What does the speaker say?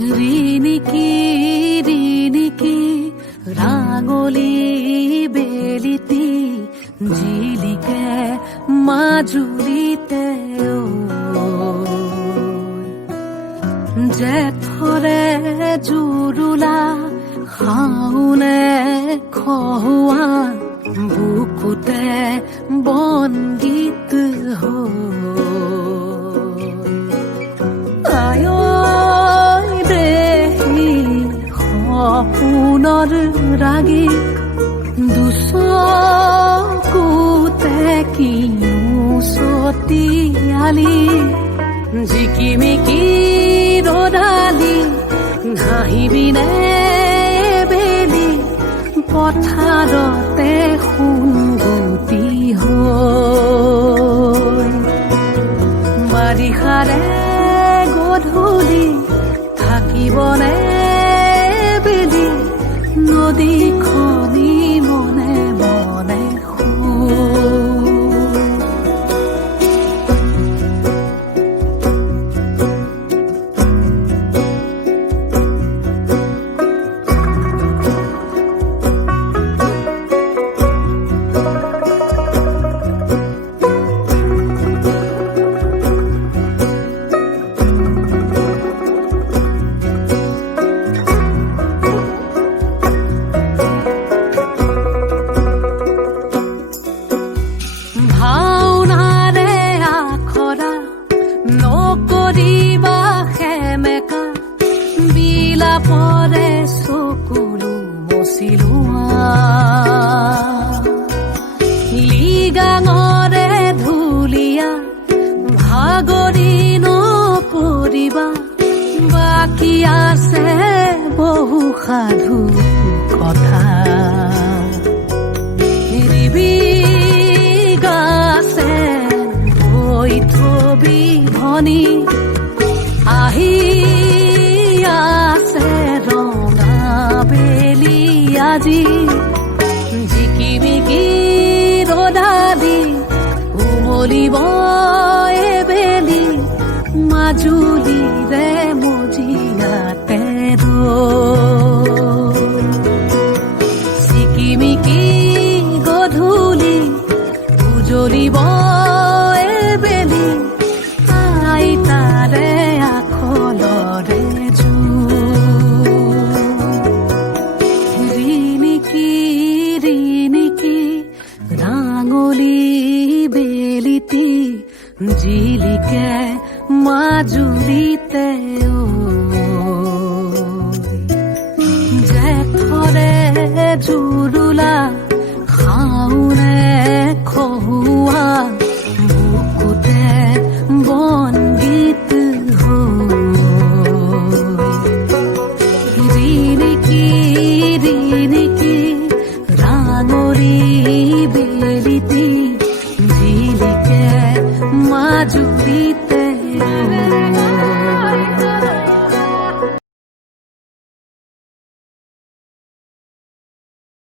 ৰিণিকি ৰাঙলী বেলিতি জিলিকে মাজুলীতে জেঠৰে জুৰুলা শাওনে খহুৱা বুকুতে বনগীত সপোনৰ ৰাগী দুচকুতে কিনো চতিয়ালি জিকিমিকি ৰদালি ঘাঁহিবিনে বেলি পথাৰতে সুগুটি হৈ বাৰিষাৰে গধূলি থাকিবনে বেলি নদীখনি মনে মনে নকৰিবা সেমেকা বিলাপৰে চকুলো মচিলোৱা লিগাঙৰে ধুলীয়া ভাগৰি নপৰিবা বাকী আছে বহু সাধু কথা ভনী আহি আছে ৰঙা বেলি আজি জিকিমিকি ৰদালি উমলিব বেলি মাজুলীৰে মজিয়াতে জিকিমিকি গধূলি উজলিব ৰাঙলী বেলিতি জিলিকে মাজুলীতে